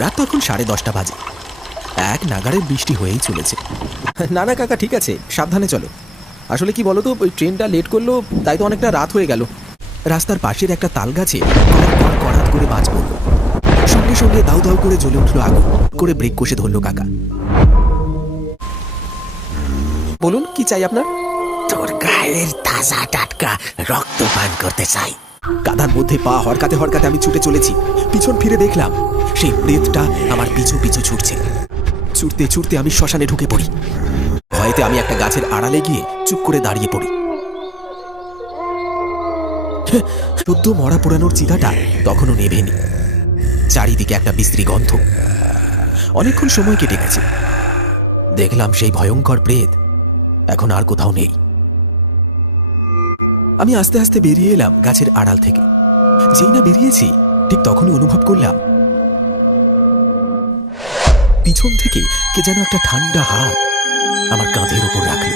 রাত তখন 10:30 বাজে। এক নাগাড়ে বৃষ্টি হয়েই চলেছে। না না কাকা, ঠিক আছে, সাবধানে চলো। আসলে কি বলো তো, ওই ট্রেনটা লেট করলো, তাই তো অনেকটা রাত হয়ে গেল। রাস্তার পাশের একটা তাল গাছে কড়াত করে বাজ পড়ল। সঙ্গে সঙ্গে দাউ দাউ করে জ্বলে উঠলো আগুন। করে ব্রেক কষে ধরলো কাকা। বলুন, কি চাই আপনার? তোর গায়ের তাজা টাটকা রক্ত পান করতে চাই। কাঁধার মধ্যে পা হরকাতে হরকাতে আমি ছুটে চলেছি। পিছন ফিরে দেখলাম সেই প্রেতটা আমার পিছু পিছু ছুটছে। ছুটতে ছুটতে আমি শ্মশানে ঢুকে পড়ি। ভয়েতে আমি একটা গাছের আড়ালে গিয়ে চুপ করে দাঁড়িয়ে পড়ি। সদ্য মরা পোড়ানোর চিতাটা তখনও নেভেনি। চারিদিকে একটা বিশ্রী গন্ধ। অনেকক্ষণ সময় কেটে গেছে। দেখলাম সেই ভয়ঙ্কর প্রেত এখন আর কোথাও নেই। আমি আস্তে আস্তে বেরিয়ে এলাম গাছের আড়াল থেকে। যেই না বেরিয়েছি, ঠিক তখনই অনুভব করলাম পিছন থেকে কে যেন একটা ঠান্ডা হাত আমার কাঁধের ওপর রাখল।